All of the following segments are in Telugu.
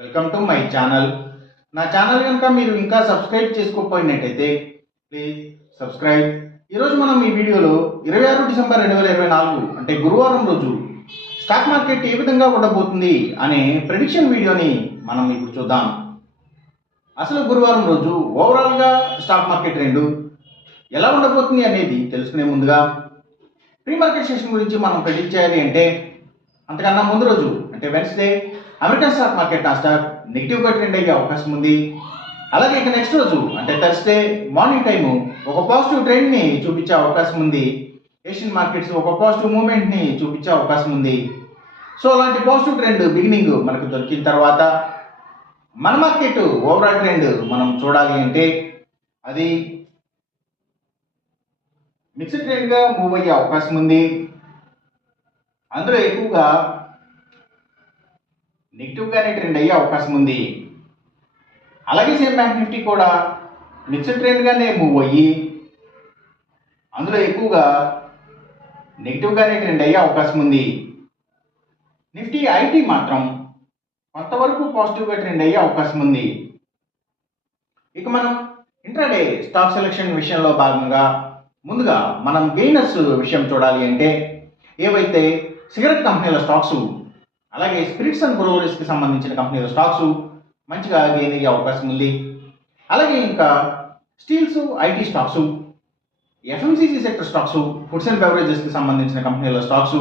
Welcome to my channel. నా ఛానల్ కనుక మీరు ఇంకా సబ్స్క్రైబ్ చేసుకోకపోయినట్టయితే ప్లీజ్ సబ్స్క్రైబ్. ఈరోజు మనం ఈ వీడియోలో 26 డిసెంబర్ 2024 అంటే గురువారం రోజు స్టాక్ మార్కెట్ ఏ విధంగా ఉండబోతుంది అనే ప్రెడిక్షన్ వీడియోని మనం ఇప్పుడు చూద్దాం. అసలు గురువారం రోజు ఓవరాల్గా స్టాక్ మార్కెట్ ట్రెండ్ ఎలా ఉండబోతుంది అనేది తెలుసుకునే ముందుగా ప్రీ మార్కెట్ సెషన్ గురించి మనం ప్రెడిక్ట్ చేయాలి అంటే అంతకన్నా ముందు రోజు అంటే Wednesday American stock market Nasdaq నెగిటివ్గా ట్రెండ్ అయ్యే అవకాశం ఉంది. అలాగే ఇక నెక్స్ట్ రోజు అంటే థర్స్డే మార్నింగ్ టైము ఒక పాజిటివ్ ట్రెండ్ని చూపించే అవకాశం ఉంది. ఏషియన్ మార్కెట్స్ ఒక పాజిటివ్ మూమెంట్ని చూపించే అవకాశం ఉంది. సో అలాంటి పాజిటివ్ ట్రెండ్ బిగినింగ్ మనకు దొరికిన తర్వాత మన మార్కెట్ ఓవరాల్ ట్రెండ్ మనం చూడాలి అంటే అది మిక్స్డ్ ట్రెండ్గా మూవ్ అయ్యే అవకాశం ఉంది. అందులో ఎక్కువగా నెగిటివ్గానే ట్రెండ్ అయ్యే అవకాశం ఉంది. అలాగే సేమ్ బ్యాంక్ నిఫ్టీ కూడా మిక్స్డ్ ట్రెండ్గానే మూవ్ అయ్యి అందులో ఎక్కువగా నెగిటివ్గానే ట్రెండ్ అయ్యే అవకాశం ఉంది. నిఫ్టీ ఐటీ మాత్రం కొంతవరకు పాజిటివ్గా ట్రెండ్ అయ్యే అవకాశం ఉంది. ఇక మనం ఇంట్రాడే స్టాక్ సెలెక్షన్ విషయంలో భాగంగా ముందుగా మనం గెయినర్స్ విషయం చూడాలి అంటే ఏవైతే సిగరెట్ కంపెనీల స్టాక్స్ అలాగే స్పిరిట్స్ అండ్ బ్రూవరీస్కి సంబంధించిన కంపెనీల స్టాక్స్ మంచిగా గెయిన్ అయ్యే అవకాశం ఉంది. అలాగే ఇంకా steels IT stocks FMCG sector stocks foods and బెవరేజెస్కి సంబంధించిన కంపెనీల స్టాక్స్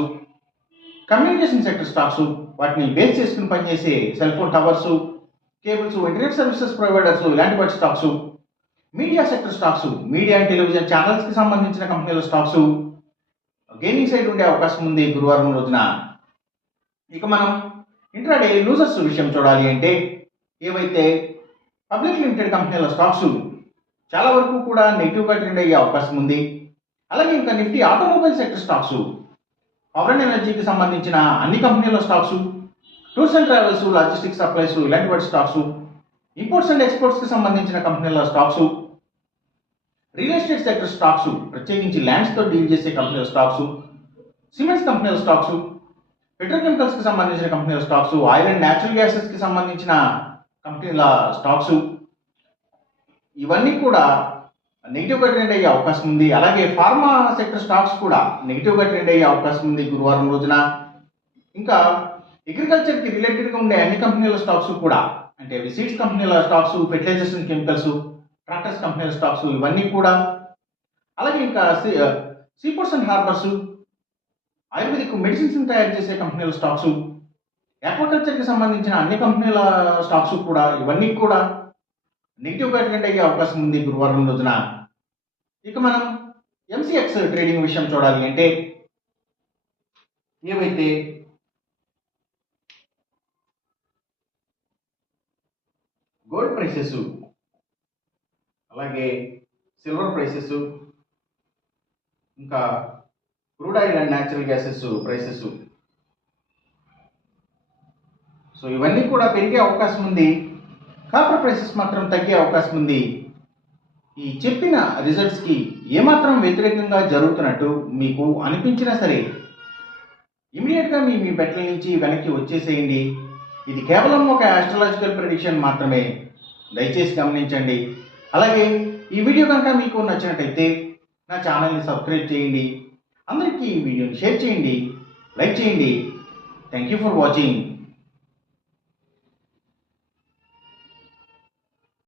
కమ్యూనికేషన్ సెక్టర్ స్టాక్స్ వాటిని బేస్ చేసుకుని పనిచేసే cell phone towers cables internet services providers ఇలాంటి వాటి stocks media sector stocks media and television ఛానల్స్కి సంబంధించిన కంపెనీల స్టాక్స్ గెయినింగ్ సైడ్ ఉండే అవకాశం ఉంది గురువారం రోజున. ఇక మనం ఇంట్రాడే లూజర్స్ విషయం చూడాలి అంటే ఏవైతే పబ్లిక్ లిమిటెడ్ కంపెనీల స్టాక్స్ చాలా వరకు కూడా నెగిటివ్గా ట్రెండ్ అయ్యే అవకాశం ఉంది. అలాగే ఇంకా Nifty automobile sector stocks power and ఎనర్జీకి సంబంధించిన అన్ని కంపెనీల stocks tours and travels logistics supplies ఇలాంటి వాటి స్టాక్స్ ఇంపోర్ట్స్ అండ్ ఎక్స్పోర్ట్స్కి సంబంధించిన కంపెనీల stocks real estate sector stocks ప్రత్యేకించి ల్యాండ్స్తో డీల్ చేసే కంపెనీల స్టాక్స్ సిమెంట్స్ కంపెనీల స్టాక్స్ పెట్రోకెమికల్స్కి సంబంధించిన కంపెనీల స్టాక్స్ ఆయిల్ అండ్ న్యాచురల్ గ్యాసెస్కి సంబంధించిన కంపెనీల స్టాక్స్ ఇవన్నీ కూడా నెగిటివ్గా ట్రెండ్ అయ్యే అవకాశం ఉంది. అలాగే ఫార్మా సెక్టర్ స్టాక్స్ కూడా నెగిటివ్గా ట్రెండ్ అయ్యే అవకాశం ఉంది గురువారం రోజున. ఇంకా అగ్రికల్చర్కి రిలేటెడ్గా ఉండే అన్ని కంపెనీల స్టాక్స్ కూడా అంటే సీడ్స్ కంపెనీల stocks fertilisers and chemicals tractors కంపెనీల స్టాక్స్ ఇవన్నీ కూడా అలాగే ఇంకా seaports and harbours ayurvedic medicines తయారు చేసే కంపెనీల స్టాక్స్ ఆక్వాకల్చర్కి సంబంధించిన అన్ని కంపెనీల స్టాక్స్ కూడా ఇవన్నీ కూడా నెగిటివ్గా ట్రెండ్ అయ్యే అవకాశం ఉంది గురువారం రోజున. ఇక మనం ఎంసీఎక్స్ ట్రేడింగ్ విషయం చూడాలి అంటే ఏవైతే గోల్డ్ ప్రైసెస్ అలాగే సిల్వర్ ప్రైసెస్ ఇంకా crude oil and natural gases prices so ఇవన్నీ కూడా పెరిగే అవకాశం ఉంది. కాపర్ ప్రైసెస్ మాత్రం తగ్గే అవకాశం ఉంది. ఈ చెప్పిన రిజల్ట్స్కి ఏమాత్రం వ్యతిరేకంగా జరుగుతున్నట్టు మీకు అనిపించినా సరే ఇమీడియట్గా మీ బెట్ల నుంచి వెనక్కి వచ్చేసేయండి. ఇది కేవలం ఒక ఆస్ట్రాలజికల్ ప్రెడిక్షన్ మాత్రమే, దయచేసి గమనించండి. అలాగే ఈ వీడియో కనుక మీకు నచ్చినట్టయితే నా ఛానల్ని సబ్స్క్రైబ్ చేయండి. అందరికీ ఈ వీడియోని షేర్ చేయండి, లైక్ చేయండి. Thank you for watching.